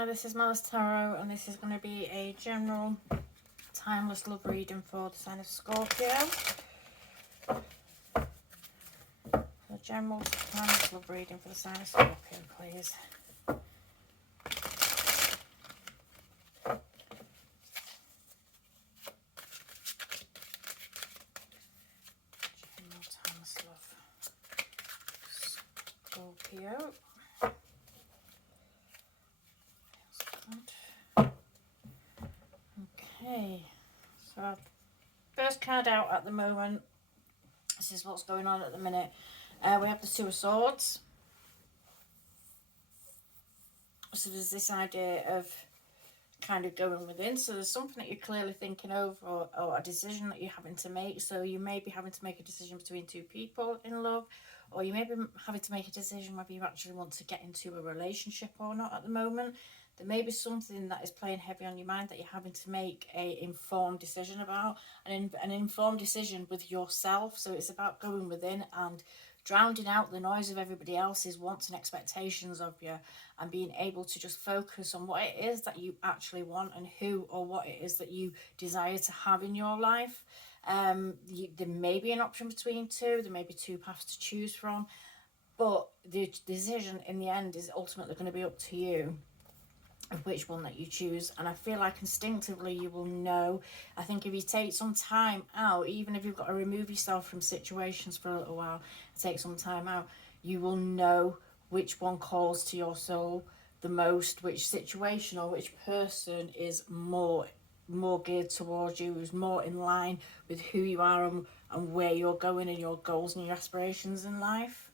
Hi, this is Malice Tarot, and this is going to be a general timeless love reading for the sign of Scorpio. A general timeless love reading for the sign of Scorpio, please. General timeless love. Scorpio. Okay, so first card out at the moment. This is what's going on at the minute. We have the Two of Swords. So there's this idea of kind of going within. So there's something that you're clearly thinking over, or a decision that you're having to make. So you may be having to make a decision between two people in love, or you may be having to make a decision whether you actually want to get into a relationship or not at the moment. There may be something that is playing heavy on your mind that you're having to make an informed decision about, an informed decision with yourself. So it's about going within and drowning out the noise of everybody else's wants and expectations of you, and being able to just focus on what it is that you actually want and who or what it is that you desire to have in your life. There may be an option between two, there may be two paths to choose from, but the decision in the end is ultimately going to be up to you of which one that you choose. And I feel like instinctively you will know. I think if you take some time out, even if you've got to remove yourself from situations for a little while, take some time out, you will know which one calls to your soul the most, which situation or which person is more geared towards you, who's more in line with who you are and where you're going and your goals and your aspirations in life.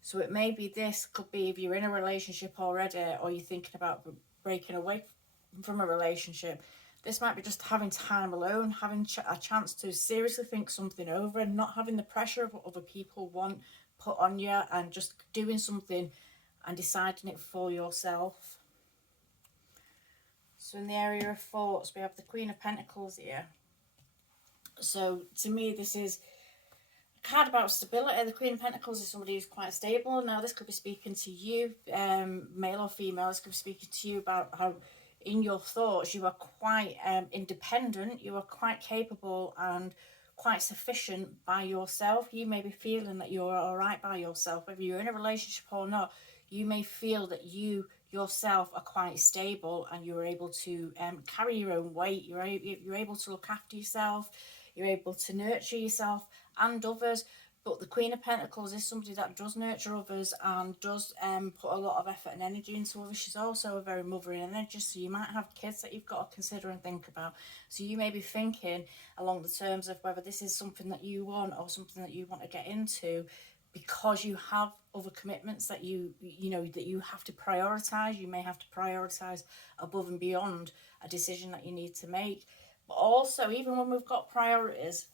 So it may be, this could be if you're in a relationship already, or you're thinking about breaking away from a relationship. This might be just having time alone, having a chance to seriously think something over, and not having the pressure of what other people want put on you, and just doing something and deciding it for yourself. So in the area of thoughts, we have the Queen of Pentacles here. So to me, this is card about stability. The Queen of Pentacles is somebody who's quite stable. Now this could be speaking to you, male or female. This could be speaking to you about how in your thoughts you are quite independent, you are quite capable and quite sufficient by yourself. You may be feeling that you're all right by yourself. Whether you're in a relationship or not, you may feel that you yourself are quite stable and you're able to carry your own weight. You're able to look after yourself. You're able to nurture yourself and others. But the Queen of Pentacles is somebody that does nurture others and does put a lot of effort and energy into others. She's also a very mothering energy, so you might have kids that you've got to consider and think about. So you may be thinking along the terms of whether this is something that you want or something that you want to get into, because you have other commitments that you have to prioritize. You may have to prioritize above and beyond a decision that you need to make. But also, even when we've got priorities,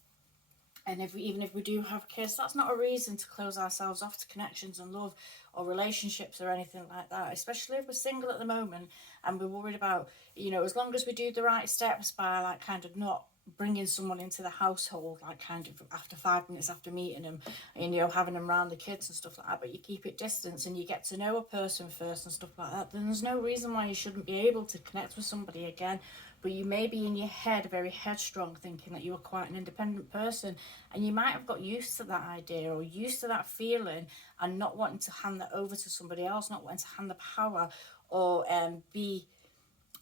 and even if we do have kids, that's not a reason to close ourselves off to connections and love or relationships or anything like that, especially if we're single at the moment and we're worried about, as long as we do the right steps by like kind of not bringing someone into the household like kind of after 5 minutes after meeting them, and having them around the kids and stuff like that, but you keep it distance and you get to know a person first and stuff like that, then there's no reason why you shouldn't be able to connect with somebody again. But you may be in your head very headstrong, thinking that you are quite an independent person, and you might have got used to that idea or used to that feeling and not wanting to hand that over to somebody else, not wanting to hand the power or be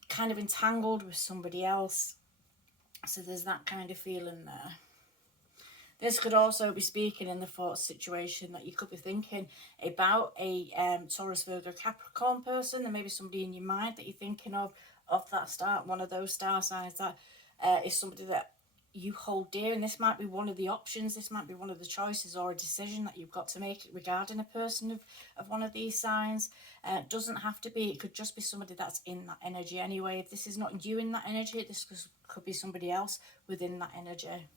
kind of entangled with somebody else. So there's that kind of feeling there. This could also be speaking in the thought situation that you could be thinking about a Taurus, Virgo, Capricorn person. There may be somebody in your mind that you're thinking of that star, one of those star signs that is somebody that you hold dear, and this might be one of the options, this might be one of the choices or a decision that you've got to make regarding a person of one of these signs. It doesn't have to be, it could just be somebody that's in that energy anyway. If this is not you in that energy, this could be somebody else within that energy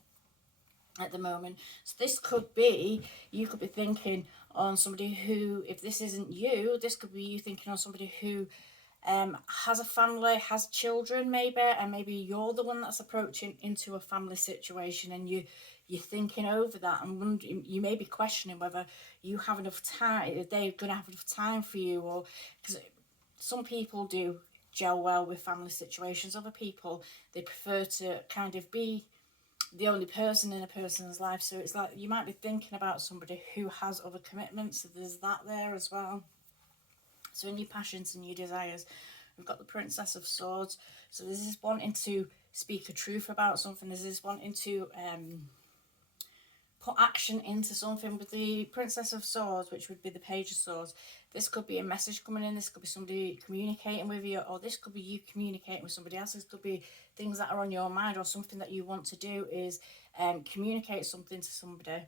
at the moment. So this could be, you could be thinking on somebody who, if this isn't you, this could be you thinking on somebody who has a family, has children maybe, and maybe you're the one that's approaching into a family situation, and you're thinking over that and wondering, you may be questioning whether you have enough time, if they're going to have enough time for you, or because some people do gel well with family situations. Other people, they prefer to kind of be the only person in a person's life. So it's like you might be thinking about somebody who has other commitments. So there's that there as well. So in your passions and your desires, we've got the Princess of Swords. So this is wanting to speak a truth about something. This is wanting to put action into something. With the Princess of Swords, which would be the Page of Swords, this could be a message coming in, this could be somebody communicating with you, or this could be you communicating with somebody else. This could be things that are on your mind, or something that you want to do is communicate something to somebody,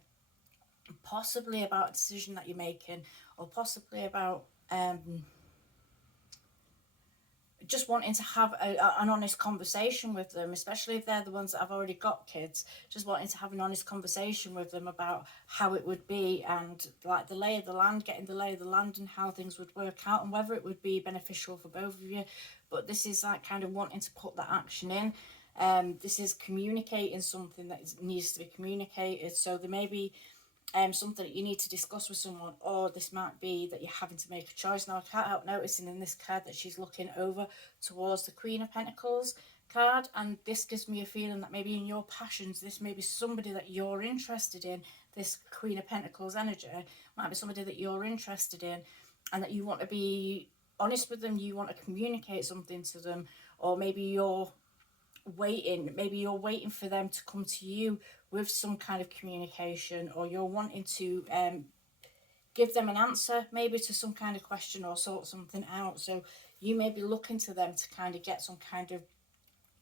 possibly about a decision that you're making, or possibly about just wanting to have an honest conversation with them, especially if they're the ones that have already got kids. Just wanting to have an honest conversation with them about how it would be, and like the lay of the land, getting the lay of the land and how things would work out and whether it would be beneficial for both of you. But this is like kind of wanting to put that action in. This is communicating something that needs to be communicated. So there may be something that you need to discuss with someone, or this might be that you're having to make a choice. Now I can't help noticing in this card that she's looking over towards the Queen of Pentacles card, and this gives me a feeling that maybe in your passions, this may be somebody that you're interested in. This Queen of Pentacles energy might be somebody that you're interested in, and that you want to be honest with them, you want to communicate something to them, or maybe you're waiting for them to come to you with some kind of communication, or you're wanting to give them an answer maybe to some kind of question, or sort something out. So you may be looking to them to kind of get some kind of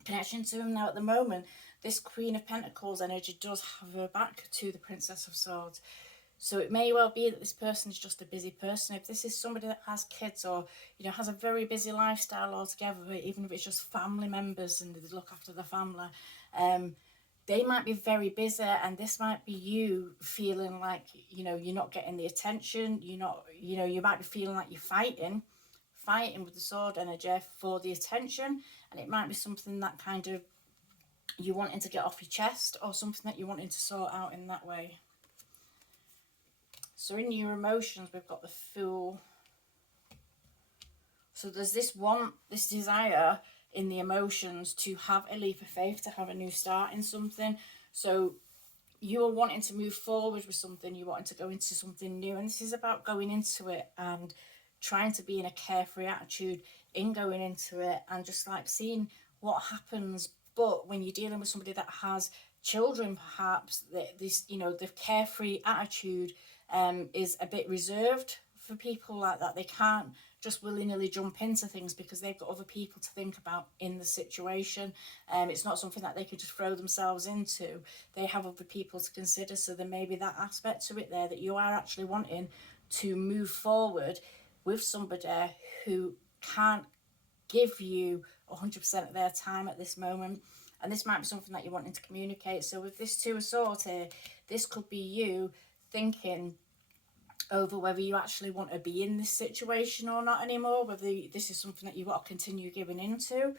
connection to them. Now at the moment, this Queen of Pentacles energy does have her back to the Princess of Swords. So it may well be that this person is just a busy person. If this is somebody that has kids, or has a very busy lifestyle altogether, even if it's just family members and they look after the family, they might be very busy, and this might be you feeling like you're not getting the attention. You're not, you might be feeling like you're fighting with the sword energy for the attention, and it might be something that kind of you wanting to get off your chest, or something that you're wanting to sort out in that way. So in your emotions, we've got the Fool. So there's this desire in the emotions to have a leap of faith, to have a new start in something. So you are wanting to move forward with something, you're wanting to go into something new, and this is about going into it and trying to be in a carefree attitude in going into it, and just like seeing what happens. But when you're dealing with somebody that has children, perhaps this the carefree attitude is a bit reserved for people like that. They can't just willy-nilly jump into things because they've got other people to think about in the situation. It's not something that they could just throw themselves into. They have other people to consider. So there may be that aspect to it there, that you are actually wanting to move forward with somebody who can't give you 100% of their time at this moment. And this might be something that you're wanting to communicate. So with this Two of Swords here, this could be you thinking over whether you actually want to be in this situation or not anymore, whether this is something that you want to continue giving into.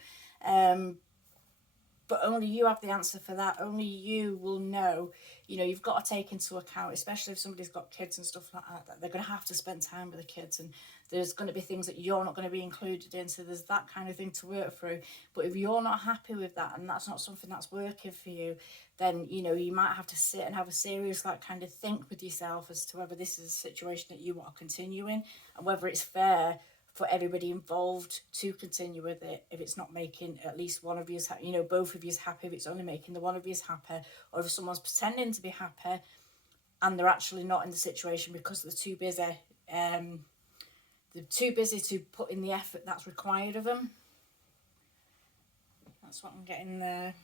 But only you have the answer for that. Only you will know. You've got to take into account, especially if somebody's got kids and stuff like that they're going to have to spend time with the kids, and there's going to be things that you're not going to be included in. So there's that kind of thing to work through. But if you're not happy with that, and that's not something that's working for you, then you might have to sit and have a serious kind of think with yourself as to whether this is a situation that you want to continue in, and whether it's fair for everybody involved to continue with it, if it's not making at least one of you, both of you happy, if it's only making the one of you happy, or if someone's pretending to be happy and they're actually not in the situation because they're too busy. They're too busy to put in the effort that's required of them. That's what I'm getting there.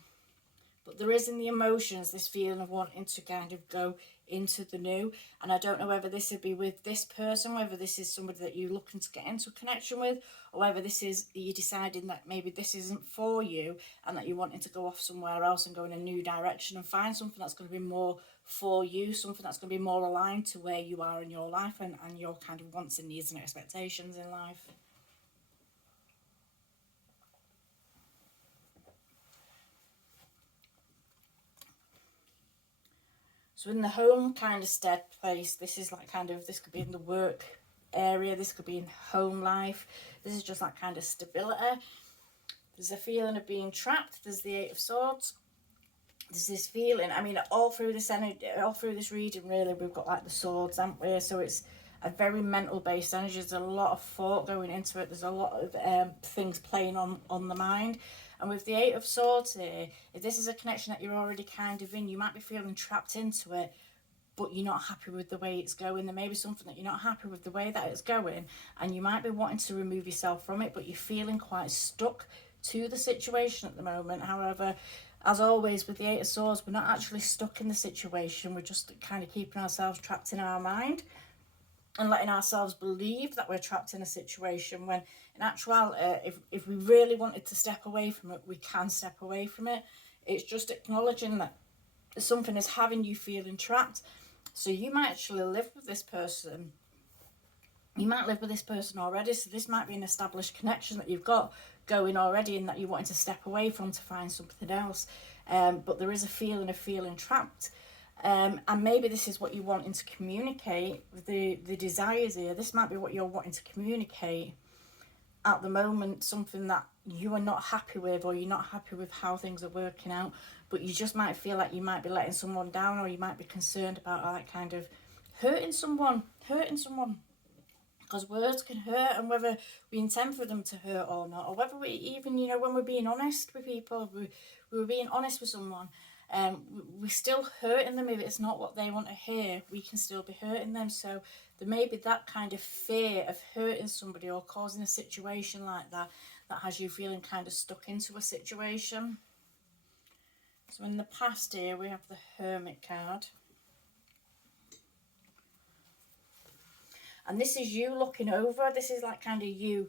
But there is in the emotions this feeling of wanting to kind of go into the new. And I don't know whether this would be with this person, whether this is somebody that you're looking to get into a connection with, or whether this is you deciding that maybe this isn't for you, and that you're wanting to go off somewhere else and go in a new direction and find something that's going to be more for you, something that's going to be more aligned to where you are in your life and your kind of wants and needs and expectations in life. So in the home kind of stead place, this is this could be in the work area. This could be in home life. This is just that kind of stability. There's a feeling of being trapped. There's the Eight of Swords. There's this feeling, I mean, all through this energy, all through this reading, really, we've got like the swords, haven't we? So it's a very mental based energy. There's a lot of thought going into it. There's a lot of things playing on the mind. And with the Eight of Swords here, if this is a connection that you're already kind of in, you might be feeling trapped into it, but you're not happy with the way it's going. There may be something that you're not happy with the way that it's going, and you might be wanting to remove yourself from it, but you're feeling quite stuck to the situation at the moment. However, as always with the Eight of Swords, we're not actually stuck in the situation. We're just kind of keeping ourselves trapped in our mind and letting ourselves believe that we're trapped in a situation, when in actuality, if we really wanted to step away from it, we can step away from it. It's just acknowledging that something is having you feeling trapped. So you might actually live with this person. You might live with this person already, so this might be an established connection that you've got going already, and that you're wanting to step away from to find something else. But there is a feeling of feeling trapped. And maybe this is what you're wanting to communicate, the desires here. This might be what you're wanting to communicate at the moment, something that you are not happy with, or you're not happy with how things are working out, but you just might feel like you might be letting someone down, or you might be concerned about like kind of hurting someone. Because words can hurt, and whether we intend for them to hurt or not, or whether we even, you know, when we're being honest with people, we're being honest with someone, we're still hurting them. If it's not what they want to hear, we can still be hurting them. So there may be that kind of fear of hurting somebody or causing a situation like that has you feeling kind of stuck into a situation. So in the past here, we have the Hermit card. And this is you looking over. This is like kind of you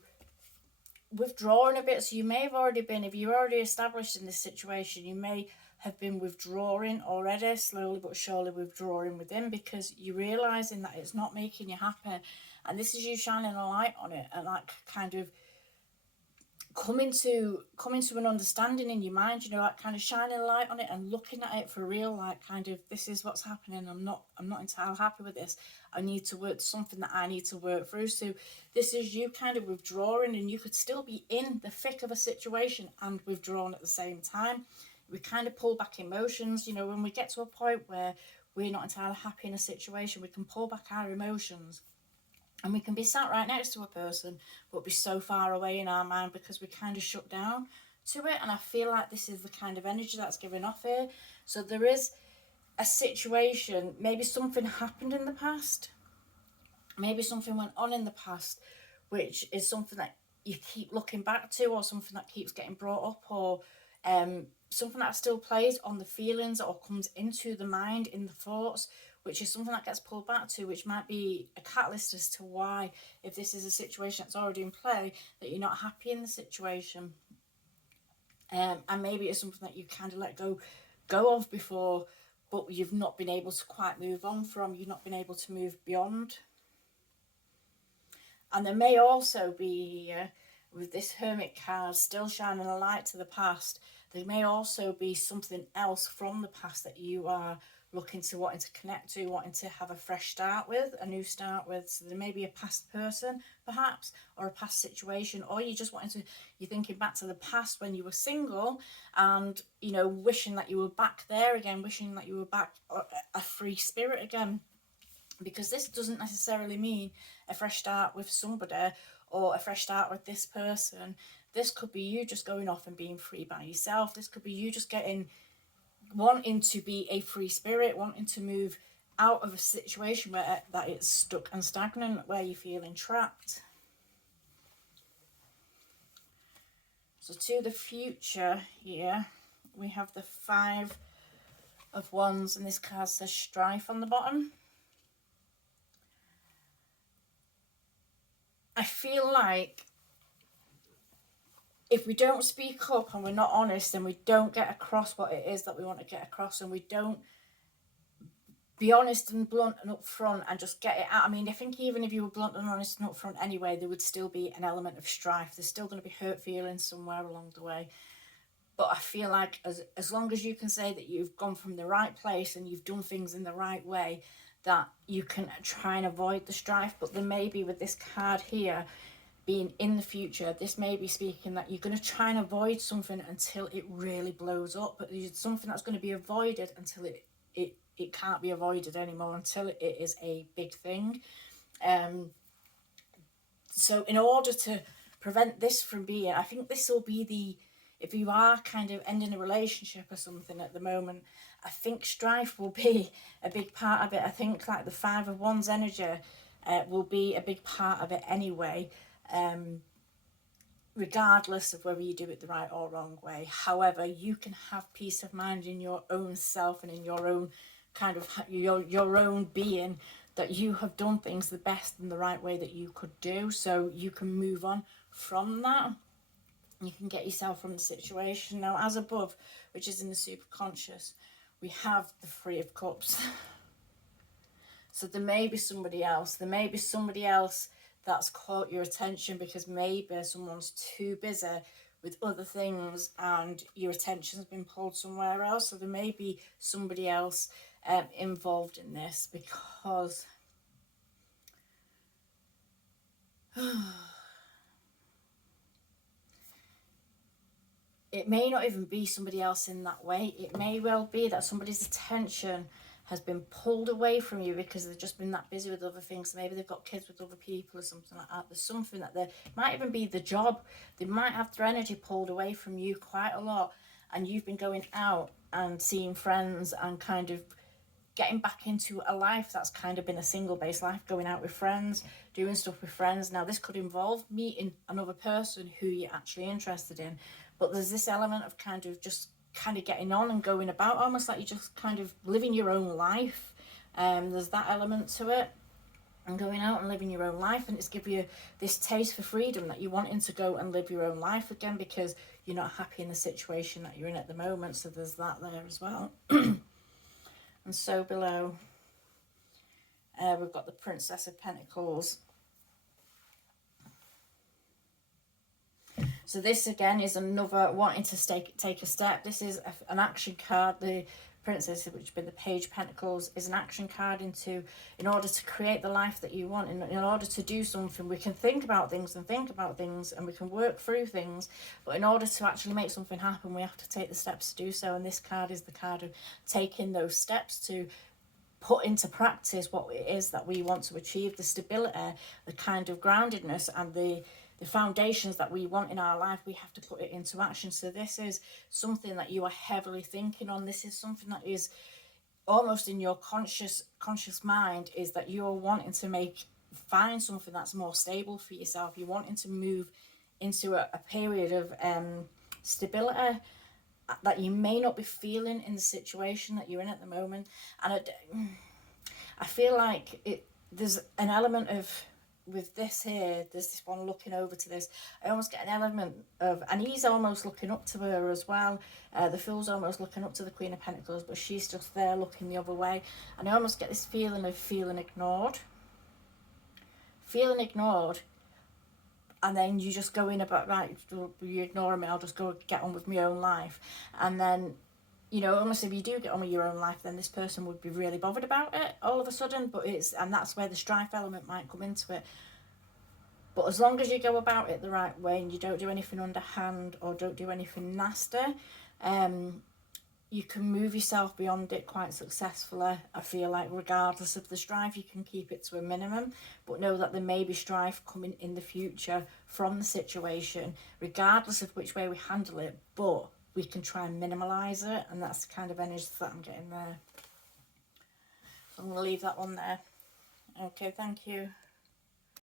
withdrawing a bit. So you may have already been, if you're already established in this situation, you may have been withdrawing already, slowly but surely withdrawing within, because you're realising that it's not making you happy. And this is you shining a light on it, and like kind of coming to an understanding in your mind, you know, like kind of shining a light on it and looking at it for real, like kind of, this is what's happening. I'm not entirely happy with this. I need to work something that I need to work through. So this is you kind of withdrawing, and you could still be in the thick of a situation and withdrawn at the same time. We kind of pull back emotions, you know, when we get to a point where we're not entirely happy in a situation, we can pull back our emotions. And we can be sat right next to a person, but be so far away in our mind because we kind of shut down to it. And I feel like this is the kind of energy that's giving off here. So there is a situation, maybe something happened in the past. Maybe something went on in the past, which is something that you keep looking back to, or something that keeps getting brought up, or something that still plays on the feelings or comes into the mind in the thoughts, which is something that gets pulled back to, which might be a catalyst as to why, if this is a situation that's already in play, that you're not happy in the situation. And maybe it's something that you kind of let go of before, but you've not been able to quite move on from, you've not been able to move beyond. And there may also be here, with this Hermit card still shining a light to the past, there may also be something else from the past that you are looking to, wanting to connect to, wanting to have a fresh start with, a new start with. So there may be a past person perhaps, or a past situation, or you just wanting to, you're thinking back to the past when you were single, and you know, wishing that you were back there again, wishing that you were back a free spirit again. Because this doesn't necessarily mean a fresh start with somebody or a fresh start with this person. This could be you just going off and being free by yourself. This could be you just wanting to be a free spirit, wanting to move out of a situation where that it's stuck and stagnant, where you're feeling trapped. So to the future here, we have the Five of Wands, and this card says strife on the bottom. I feel like if we don't speak up and we're not honest, and we don't get across what it is that we want to get across, and we don't be honest and blunt and upfront and just get it out. I mean, I think even if you were blunt and honest and upfront anyway, there would still be an element of strife. There's still going to be hurt feelings somewhere along the way. But I feel like as long as you can say that you've gone from the right place and you've done things in the right way, that you can try and avoid the strife. But there may be, with this card here being in the future, this may be speaking that you're going to try and avoid something until it really blows up, but there's something that's going to be avoided until it can't be avoided anymore, until it is a big thing. So in order to prevent this from being, I think this will be the, if you are kind of ending a relationship or something at the moment, I think strife will be a big part of it. I think like the Five of Wands energy will be a big part of it anyway, regardless of whether you do it the right or wrong way. However, you can have peace of mind in your own self and in your own kind of your own being, that you have done things the best and the right way that you could do, so you can move on from that. You can get yourself from the situation. Now, as above, which is in the superconscious, we have the Three of Cups. So there may be somebody else. There may be somebody else that's caught your attention, because maybe someone's too busy with other things and your attention's been pulled somewhere else. So there may be somebody else involved in this, because it may not even be somebody else in that way. It may well be that somebody's attention has been pulled away from you because they've just been that busy with other things. Maybe they've got kids with other people or something like that. There's something that they might even be the job. They might have their energy pulled away from you quite a lot, and you've been going out and seeing friends and kind of getting back into a life that's kind of been a single-based life, going out with friends, doing stuff with friends. Now, this could involve meeting another person who you're actually interested in, but there's this element of kind of just kind of getting on and going about, almost like you're just kind of living your own life. There's that element to it, and going out and living your own life, and it's give you this taste for freedom, that you're wanting to go and live your own life again because you're not happy in the situation that you're in at the moment. So there's that there as well. And so below, we've got the Princess of Pentacles. So this again is another wanting to take a step. This is an action card. The Princess, which has been the Page of Pentacles, is an action card in order to create the life that you want. In order to do something, we can think about things and we can work through things, but in order to actually make something happen, we have to take the steps to do so. And this card is the card of taking those steps to put into practice what it is that we want to achieve, the stability, the kind of groundedness, and the foundations that we want in our life. We have to put it into action. So this is something that you are heavily thinking on. This is something that is almost in your conscious mind, is that you're wanting to find something that's more stable for yourself. You're wanting to move into a period of stability that you may not be feeling in the situation that you're in at the moment. And I feel like there's an element of, with this here, there's this one looking over to this, I almost get an element of, and he's almost looking up to her as well. The Fool's almost looking up to the Queen of Pentacles, but she's just there looking the other way. And I almost get this feeling of feeling ignored. And then you just go in about, right, you ignore me, I'll just go get on with my own life. And then, you know, almost if you do get on with your own life, then this person would be really bothered about it all of a sudden. And that's where the strife element might come into it. But as long as you go about it the right way and you don't do anything underhand or don't do anything nasty, you can move yourself beyond it quite successfully. I feel like regardless of the strife, you can keep it to a minimum, but know that there may be strife coming in the future from the situation, regardless of which way we handle it, but we can try and minimalise it, and that's the kind of energy that I'm getting there. So I'm going to leave that one there. Okay, thank you.